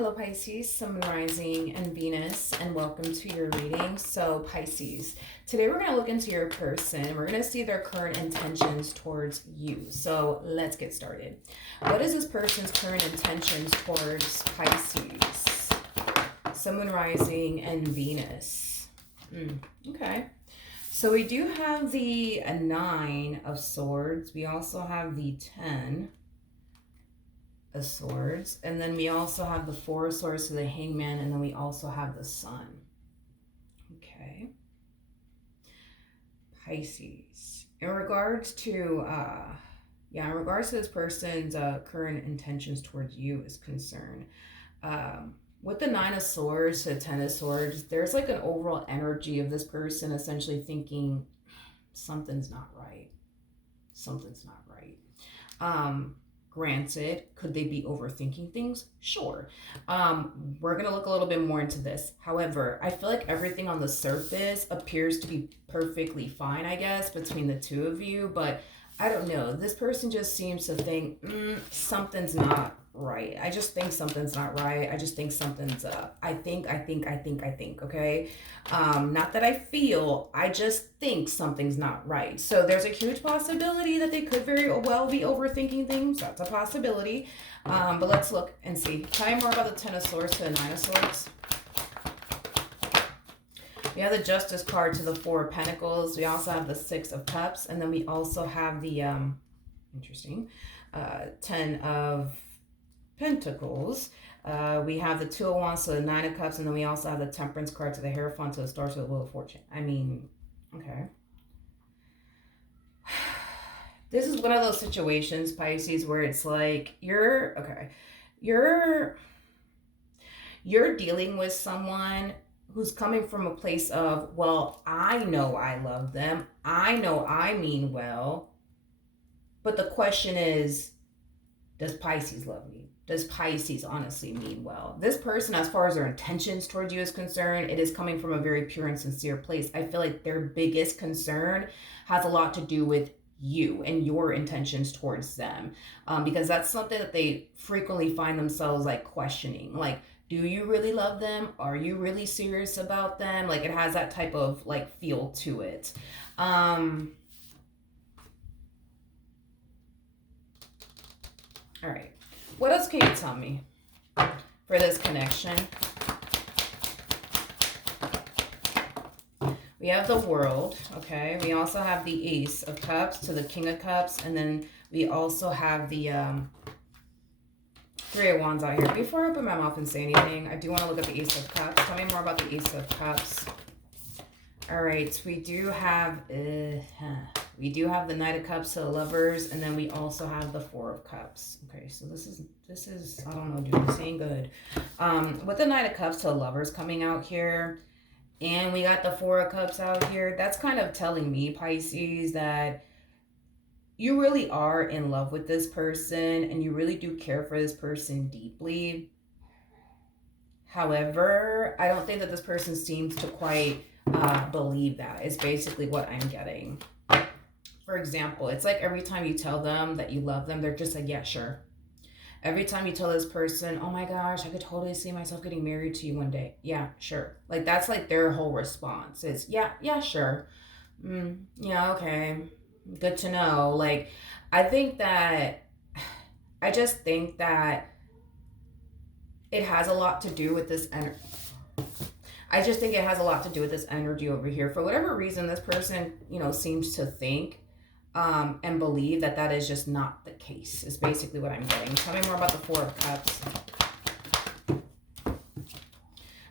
Hello Pisces, Sun, Moon, Rising, and Venus, and welcome to your reading. So Pisces, today we're going to look into your person. We're going to see their current intentions towards you. So let's get started. What is this person's current intentions towards Pisces? Sun, Moon, Rising, and Venus. Okay. So we do have the Nine of Swords. We also have the 10 of Swords, and then we also have the Four of Swords to the Hangman, and then we also have the Sun. Okay. Pisces. In regards to this person's current intentions towards you is concerned, with the Nine of Swords to the 10 of Swords, there's like an overall energy of this person essentially thinking something's not right. Something's not right. Granted, could they be overthinking things? Sure. We're going to look a little bit more into this. However, I feel like everything on the surface appears to be perfectly fine, I guess, between the two of you. But I don't know. This person just seems to think something's not right. I just think something's not right. I just think something's up. I think, okay? Not that I feel, I just think something's not right. So there's a huge possibility that they could very well be overthinking things. That's a possibility. But let's look and see. Tell me more about the 10 of Swords to the 9 of Swords. We have the Justice card to the 4 of Pentacles. We also have the 6 of Cups. And then we also have the, 10 of Pentacles. We have the 2 of Wands to the 9 of Cups. And then we also have the Temperance card to the Hierophant to the Star to the Wheel of Fortune. I mean, okay. This is one of those situations, Pisces, where it's like you're dealing with someone who's coming from a place of, well, I know I love them. I know I mean well. But the question is, does Pisces love me? Does Pisces honestly mean well? This person, as far as their intentions towards you is concerned, it is coming from a very pure and sincere place. I feel like their biggest concern has a lot to do with you and your intentions towards them. Because that's something that they frequently find themselves like questioning. Like, do you really love them? Are you really serious about them? Like, it has that type of like feel to it. All right. What else can you tell me for this connection? We have the World, okay? We also have the Ace of Cups to the King of Cups, and then we also have the 3 of Wands out here. Before I open my mouth and say anything, I do want to look at the Ace of Cups. Tell me more about the Ace of Cups. All right, we do have the Knight of Cups to the Lovers, and then we also have the 4 of Cups. Okay, so this is I don't know, dude, this ain't good. With the Knight of Cups to the Lovers coming out here, and we got the 4 of Cups out here, that's kind of telling me, Pisces, that you really are in love with this person and you really do care for this person deeply. However, I don't think that this person seems to quite believe that, is basically what I'm getting. For example, it's like every time you tell them that you love them, they're just like, yeah, sure. Every time you tell this person, oh my gosh, I could totally see myself getting married to you one day. Yeah, sure. Like, that's like their whole response is, yeah, sure. Yeah, okay. Good to know. Like, I just think that it has a lot to do with this energy. I just think it has a lot to do with this energy over here. For whatever reason, this person, seems to think and believe that that is just not the case, is basically what I'm getting. Tell me more about the 4 of Cups.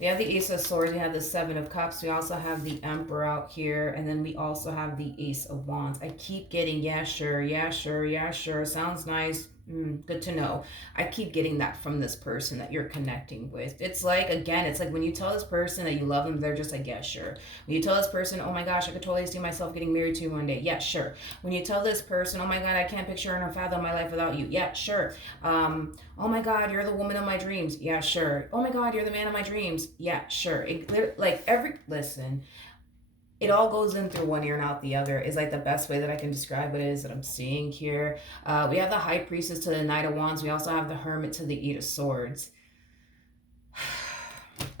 We have the Ace of Swords, we have the 7 of Cups, we also have the Emperor out here, and then we also have the Ace of Wands. I keep getting, yeah, sure, sounds nice, good to know. I keep getting that from this person that you're connecting with. It's like, again, it's like when you tell this person that you love them, they're just like, yeah, sure. When you tell this person, oh my gosh, I could totally see myself getting married to you one day, yeah, sure. When you tell this person, oh my God, I can't picture and fathom my life without you, yeah, sure. Oh my God, you're the woman of my dreams, yeah, sure. Oh my God, you're the man of my dreams, yeah, sure. Listen, it all goes in through one ear and out the other is like the best way that I can describe what it is that I'm seeing here. We have the High Priestess to the Knight of Wands. We also have the Hermit to the 8 of Swords.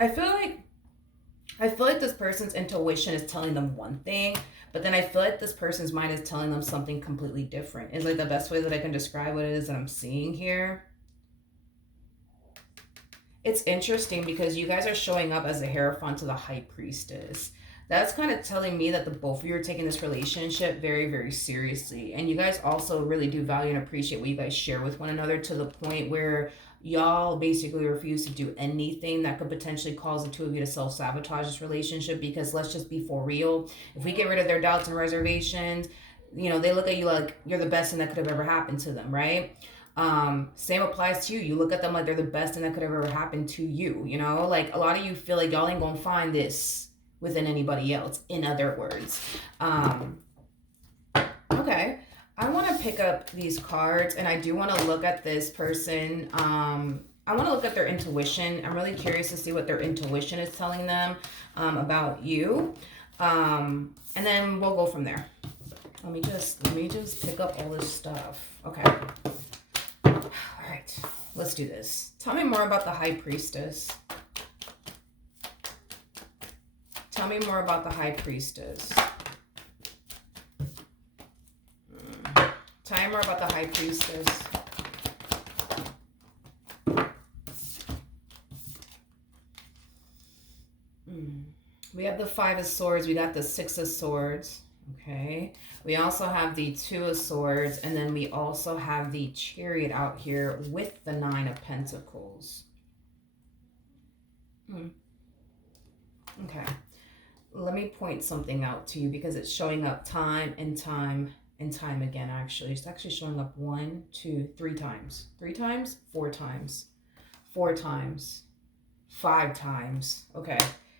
I feel like I feel like this person's intuition is telling them one thing, but then I feel like this person's mind is telling them something completely different. Is like the best way that I can describe what it is that I'm seeing here. It's interesting because you guys are showing up as a hierophant to the high priestess. That's kind of telling me that the both of you are taking this relationship very, very seriously. And you guys also really do value and appreciate what you guys share with one another to the point where y'all basically refuse to do anything that could potentially cause the two of you to self sabotage this relationship. Because let's just be for real. If we get rid of their doubts and reservations, they look at you like you're the best thing that could have ever happened to them, right? Same applies to you. You look at them like they're the best thing that could have ever happened to you. Like a lot of you feel like y'all ain't gonna find this within anybody else, in other words. Okay, I want to pick up these cards, and I do want to look at this person. I want to look at their intuition. I'm really curious to see what their intuition is telling them about you, and then we'll go from there. Let me just pick up all this stuff. Okay. All right, let's do this. Tell me more about the High Priestess. Tell me more about the High Priestess. Tell me more about the High Priestess. We have the Five of Swords. We got the Six of Swords. Okay. We also have the Two of Swords. And then we also have the Chariot out here with the Nine of Pentacles. Okay. Let me point something out to you because it's showing up time and time and time again, actually. It's actually showing up 1, 2, 3 times. 3 times? 4 times. 4 times. 5 times. Okay.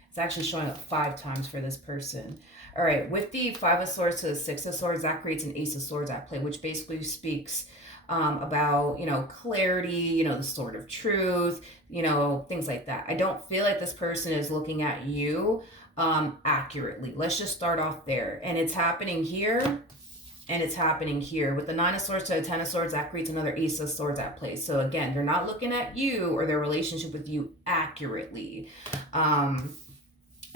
It's actually showing up 5 times for this person. All right. With the Five of Swords to the Six of Swords, that creates an Ace of Swords at play, which basically speaks about, clarity, the sword of truth, things like that. I don't feel like this person is looking at you accurately. Let's just start off there. And it's happening here. And it's happening here. With the Nine of Swords to the Ten of Swords, that creates another Ace of Swords at play. So again, they're not looking at you or their relationship with you accurately.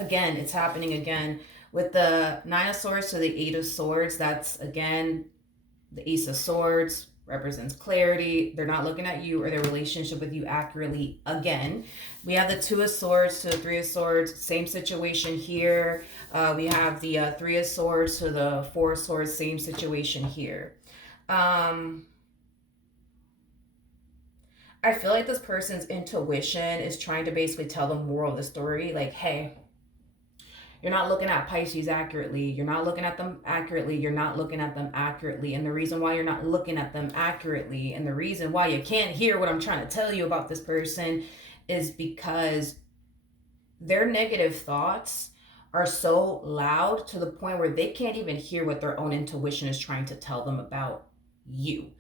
Again, it's happening again. With the Nine of Swords to the Eight of Swords, that's again, the Ace of Swords represents clarity. They're not looking at you or their relationship with you accurately again. We have the Two of Swords to the Three of Swords. Same situation here. We have the Three of Swords to the Four of Swords. Same situation here. I feel like this person's intuition is trying to basically tell the moral of the story. Like, hey, you're not looking at Pisces accurately. You're not looking at them accurately. You're not looking at them accurately. And the reason why you're not looking at them accurately and the reason why you can't hear what I'm trying to tell you about this person is because their negative thoughts are so loud to the point where they can't even hear what their own intuition is trying to tell them about you.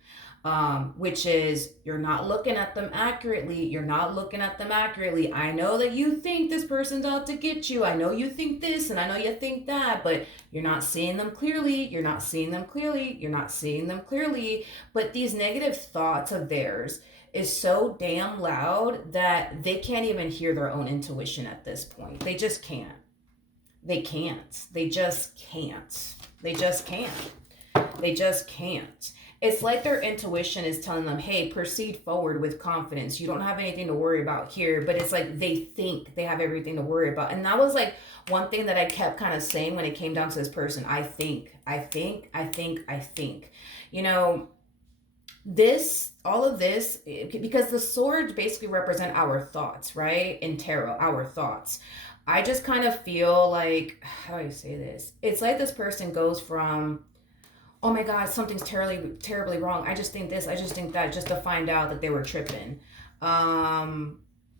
Which is, you're not looking at them accurately. You're not looking at them accurately. I know that you think this person's out to get you. I know you think this and I know you think that, but you're not seeing them clearly. You're not seeing them clearly. You're not seeing them clearly. But these negative thoughts of theirs is so damn loud that they can't even hear their own intuition at this point. They just can't. They can't. They just can't. They just can't. They just can't. It's like their intuition is telling them, hey, proceed forward with confidence. You don't have anything to worry about here. But it's like they think they have everything to worry about. And that was like one thing that I kept kind of saying when it came down to this person. I think. All of this, because the swords basically represent our thoughts, right? In tarot, our thoughts. I just kind of feel like, how do I say this? It's like this person goes from, oh my God, something's terribly wrong. I just think this, I just think that, just to find out that they were tripping.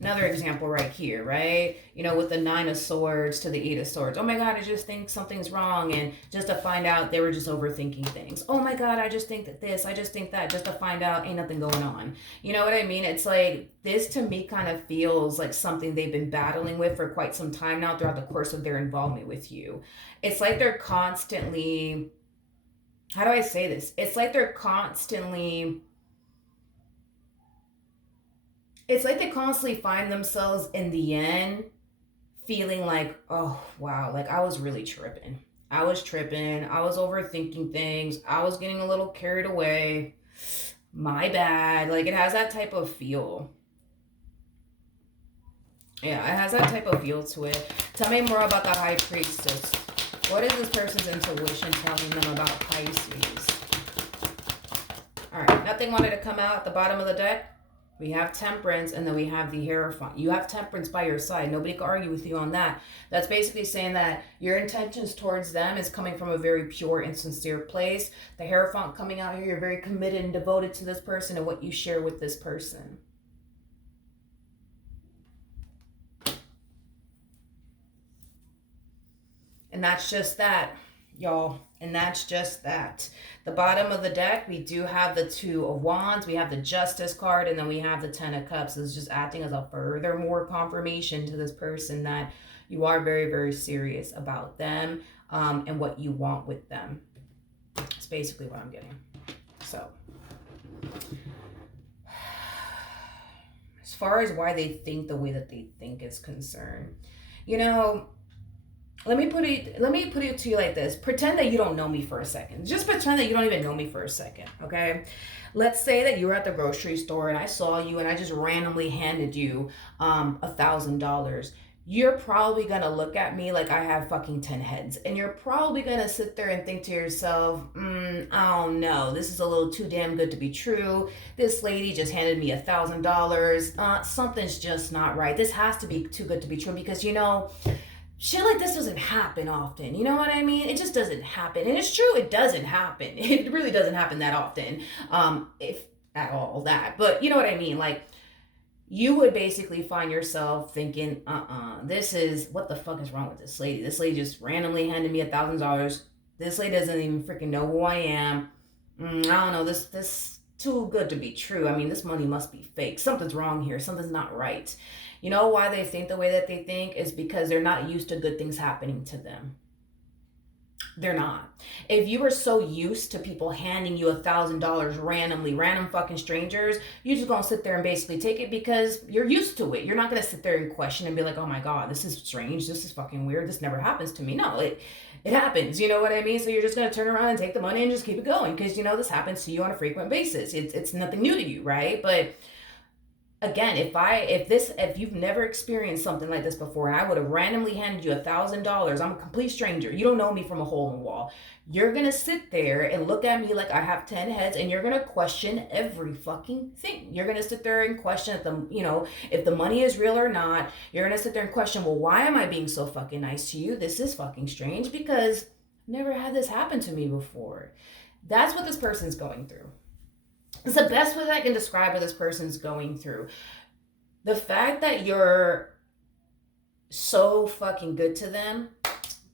Another example right here, right? With the Nine of Swords to the Eight of Swords. Oh my God, I just think something's wrong. And just to find out they were just overthinking things. Oh my God, I just think that this, I just think that, just to find out ain't nothing going on. You know what I mean? It's like, this to me kind of feels like something they've been battling with for quite some time now throughout the course of their involvement with you. It's like they're constantly, how do I say this? It's like they're constantly It's like they constantly find themselves in the end feeling like, oh, wow, like I was really tripping. I was tripping. I was overthinking things. I was getting a little carried away. My bad. Like it has that type of feel. Yeah, it has that type of feel to it. Tell me more about the High Priestess. What is this person's intuition telling them about Pisces? All right, nothing wanted to come out at the bottom of the deck. We have Temperance, and then we have the Hierophant. You have Temperance by your side. Nobody can argue with you on that. That's basically saying that your intentions towards them is coming from a very pure and sincere place. The Hierophant coming out here, you're very committed and devoted to this person and what you share with this person. And that's just that, y'all. And that's just that. The bottom of the deck, we do have the Two of Wands, we have the Justice card, and then we have the Ten of Cups. It's just acting as a furthermore confirmation to this person that you are very, very serious about them, and what you want with them. It's basically what I'm getting. So, as far as why they think the way that they think is concerned, you know, let me put it to you like this. Pretend that you don't know me for a second. Just pretend that you don't even know me for a second, okay? Let's say that you were at the grocery store and I saw you and I just randomly handed you $1,000. You're probably gonna look at me like I have fucking 10 heads. And you're probably gonna sit there and think to yourself, I don't know, this is a little too damn good to be true. This lady just handed me $1,000. Something's just not right. This has to be too good to be true because, you know, shit like this doesn't happen often. You know what I mean? It just doesn't happen. And it's true, it doesn't happen. It really doesn't happen that often. If at all that. But you know what I mean? Like, you would basically find yourself thinking, this is, what the fuck is wrong with this lady? This lady just randomly handed me $1,000. This lady doesn't even freaking know who I am. I don't know, this too good to be true. I mean, this money must be fake. Something's wrong here. Something's not right. You know why they think the way that they think is because they're not used to good things happening to them. They're not. If you were so used to people handing you $1,000 randomly, random fucking strangers, you're just gonna sit there and basically take it because you're used to it. You're not gonna sit there and question and be like, oh my God, this is strange. This is fucking weird. This never happens to me. No, it happens. You know what I mean? So you're just gonna turn around and take the money and just keep it going because you know this happens to you on a frequent basis. It's nothing new to you, right? But again, if you've never experienced something like this before, and I would have randomly handed you $1,000, I'm a complete stranger. You don't know me from a hole in the wall. You're gonna sit there and look at me like I have 10 heads, and you're gonna question every fucking thing. You're gonna sit there and question if the money is real or not. You're gonna sit there and question, well, why am I being so fucking nice to you? This is fucking strange because I've never had this happen to me before. That's what this person's going through. It's the best way that I can describe what this person's going through. The fact that you're so fucking good to them,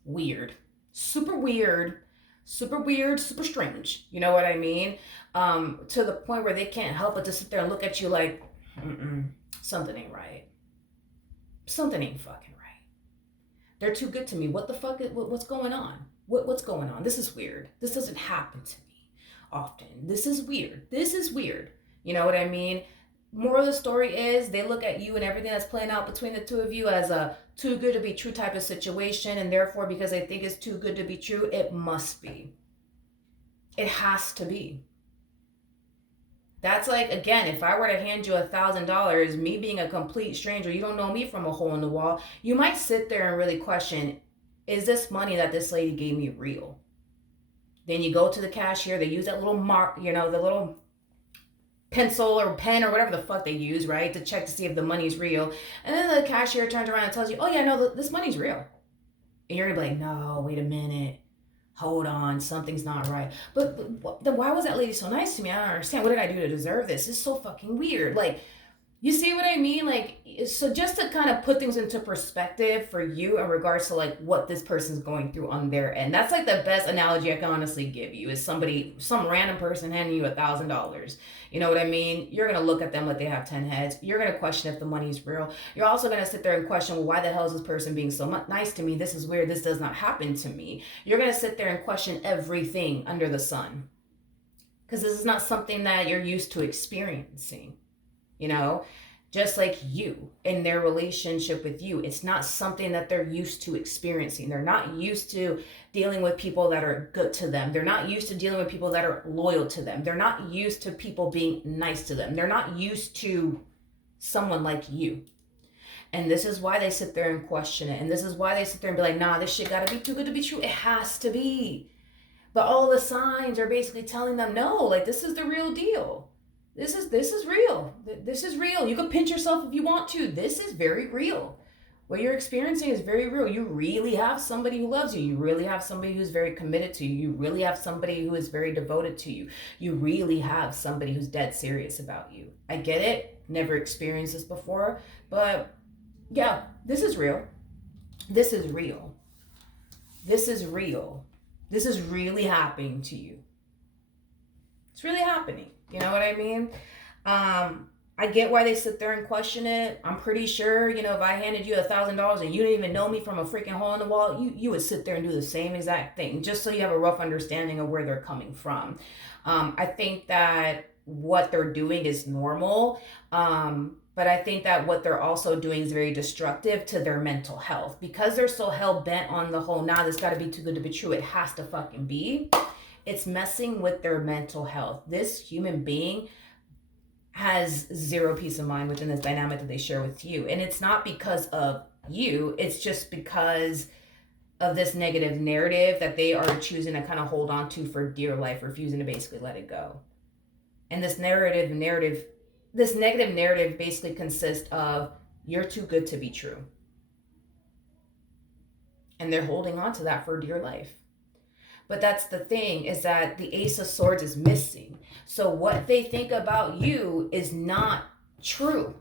weird. Super weird. Super weird, super strange. You know what I mean? To the point where they can't help but to sit there and look at you like, something ain't right. Something ain't fucking right. They're too good to me. What the fuck? What's going on? What's going on? This is weird. This doesn't happen to me often. This is weird. This is weird. You know what I mean? Moral of the story is they look at you and everything that's playing out between the two of you as a too good to be true type of situation, and therefore because they think it's too good to be true, it must be. It has to be. That's like, again, if I were to hand you $1,000, me being a complete stranger, you don't know me from a hole in the wall, you might sit there and really question, is this money that this lady gave me real? Then you go to the cashier, they use that little mark, the little pencil or pen or whatever the fuck they use, right, to check to see if the money's real. And then the cashier turns around and tells you, oh yeah, no, this money's real. And you're gonna be like, no, wait a minute. Hold on, something's not right. But then why was that lady so nice to me? I don't understand. What did I do to deserve this? It's so fucking weird. Like, you see what I mean? Like, so just to kind of put things into perspective for you in regards to like what this person's going through on their end. That's like the best analogy I can honestly give you is some random person handing you $1,000. You know what I mean? You're going to look at them like they have 10 heads. You're going to question if the money's real. You're also going to sit there and question, well, why the hell is this person being so nice to me? This is weird. This does not happen to me. You're going to sit there and question everything under the sun. Because this is not something that you're used to experiencing. just like you in their relationship with you. It's not something that they're used to experiencing. They're not used to dealing with people that are good to them. They're not used to dealing with people that are loyal to them. They're not used to people being nice to them. They're not used to someone like you. And this is why they sit there and question it. And this is why they sit there and be like, nah, this shit gotta be too good to be true. It has to be. But all the signs are basically telling them, no, like this is the real deal. This is real. This is real. You can pinch yourself if you want to. This is very real. What you're experiencing is very real. You really have somebody who loves you. You really have somebody who's very committed to you. You really have somebody who is very devoted to you. You really have somebody who's dead serious about you. I get it. Never experienced this before. But yeah, this is real. This is real. This is real. This is really happening to you. It's really happening. You know what I mean? I get why they sit there and question it. I'm pretty sure, if I handed you $1,000 and you didn't even know me from a freaking hole in the wall, you would sit there and do the same exact thing, just so you have a rough understanding of where they're coming from. I think that what they're doing is normal. But I think that what they're also doing is very destructive to their mental health, because they're so hell bent on the whole, nah, this gotta be too good to be true. It has to fucking be. It's messing with their mental health. This human being has zero peace of mind within this dynamic that they share with you. And it's not because of you, it's just because of this negative narrative that they are choosing to kind of hold on to for dear life, refusing to basically let it go. And this negative narrative basically consists of, you're too good to be true. And they're holding on to that for dear life. But that's the thing, is that the Ace of Swords is missing. So what they think about you is not true.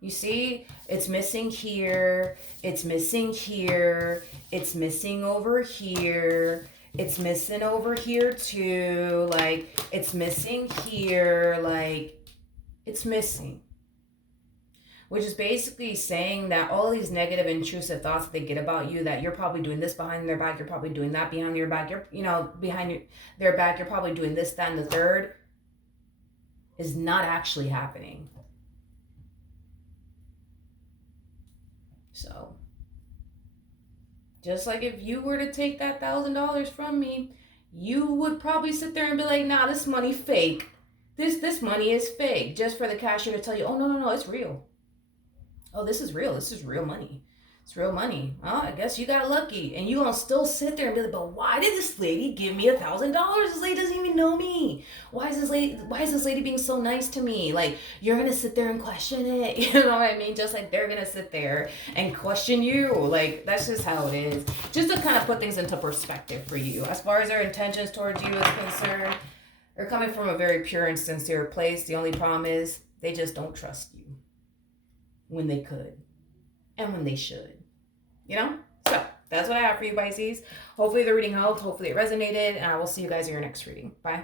You see, it's missing here, it's missing here, it's missing over here, it's missing over here too, like, it's missing here, like, it's missing. Which is basically saying that all these negative, intrusive thoughts that they get about you, that you're probably doing this behind their back, you're probably doing that behind your back, their back, you're probably doing this, that, and the third, is not actually happening. So, just like if you were to take that $1,000 from me, you would probably sit there and be like, nah, this money fake. This money is fake, just for the cashier to tell you, oh, no, it's real. Oh, this is real. This is real money. It's real money. Oh, I guess you got lucky. And you gonna still sit there and be like, but why did this lady give me $1,000? This lady doesn't even know me. Why is this lady being so nice to me? Like, you're gonna sit there and question it. You know what I mean? Just like they're gonna sit there and question you. Like, that's just how it is. Just to kind of put things into perspective for you. As far as their intentions towards you is concerned, they're coming from a very pure and sincere place. The only problem is they just don't trust you when they could and when they should, so that's what I have for you, Pisces. Hopefully the reading helped, hopefully it resonated, and I will see you guys in your next reading. Bye.